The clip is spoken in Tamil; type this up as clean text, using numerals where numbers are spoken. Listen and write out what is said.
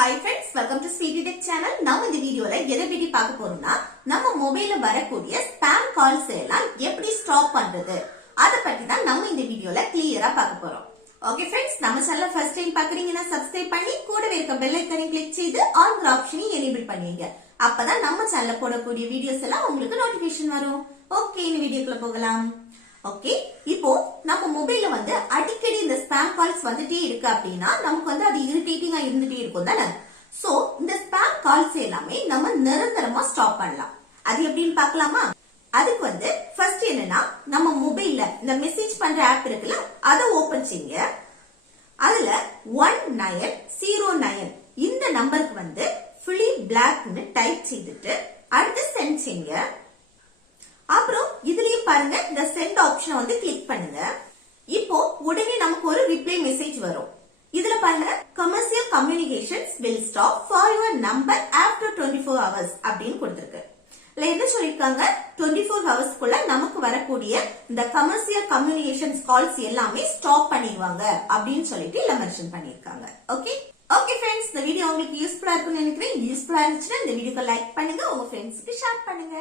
Hi friends, welcome to Speedy Tech channel. நம்ம இந்த வீடியோல எதை பத்தி பார்க்க போறோம்னா நம்ம மொபைல்ல வரக்கூடிய ஸ்பாம் கால்ஸ் எல்லாம் எப்படி ஸ்டாப் பண்றது அத பத்தி தான் நம்ம இந்த வீடியோல கிளியரா பார்க்க போறோம். ஓகே फ्रेंड्स, நம்ம சேனலை ஃபர்ஸ்ட் டைம் பார்க்கறீங்கன்னா சப்ஸ்கிரைப் பண்ணி கூடவே இருக்க பெல் ஐகானை கிளிக் செய்து ஆல் ஆப்ஷனை எனேபிள் பண்ணுங்க. அப்பதான் நம்ம சேனல்ல போடக்கூடிய வீடியோஸ் எல்லாம் உங்களுக்கு நோட்டிஃபிகேஷன் வரும். ஓகே, இந்த வீடியோக்குள்ள போகலாம். ஓகே, இப்போ நம்ம மொபைல்ல அடிக்கடி இந்த ஸ்பாம் கால்ஸ் வந்துட்டே இருக்கு அப்படின்னா நமக்கு அது இரிட்டேட்டிங்கா இருந்துட்டே இருக்கும் தானே. சோ இந்த ஸ்பாம் கால்ஸ் எல்லாமே நம்ம நிரந்தரமா ஸ்டாப் பண்ணலாம். அது எப்படின்னு பார்க்கலாமா? அதுக்கு ஃபர்ஸ்ட் என்னன்னா, நம்ம மொபைல்ல இந்த மெசேஜ் பண்ற ஆப் இருக்குல்ல, அதை ஓபன் செய்யுங்க. அதுல 1909 இந்த நம்பருக்கு fully blackன்னு டைப் செய்துட்டு அடுத்து சென்ட் செய்யுங்க. அப்புறம் இதுலயும் பாருங்க, இந்த சென்ட் ஆப்ஷன் கிளிக் பண்ணுங்க. இப்போ உடனே நமக்கு ஒரு ரிப்ளை மெசேஜ் வரும். இதுல பாருங்க, commercial communications will stop for your number after 24 hours அப்படின்னு கொடுத்திருக்கு. இல்ல என்ன சொல்லிருக்காங்க, 24 ஹவர்ஸ்க்குள்ள நமக்கு வரக்கூடிய இந்த கமர்ஷியல் கம்யூனிகேஷன்ஸ் கால்ஸ் எல்லாமே ஸ்டாப் பண்ணிடுவாங்க அப்படின்னு சொல்லிட்டு இல்ல மென்ஷன் பண்ணிருக்காங்க. ஓகே ஓகே ஃப்ரெண்ட்ஸ், இந்த வீடியோ உங்களுக்கு யூஸ்ஃபுல்லா இருக்கும்னு நினைக்கிறேன். யூஸ்ஃபுல்லா இருந்துச்சுன்னா இந்த வீடியோக்கு லைக் பண்ணுங்க, உங்க ஃப்ரெண்ட்ஸ்க்கு ஷேர் பண்ணுங்க.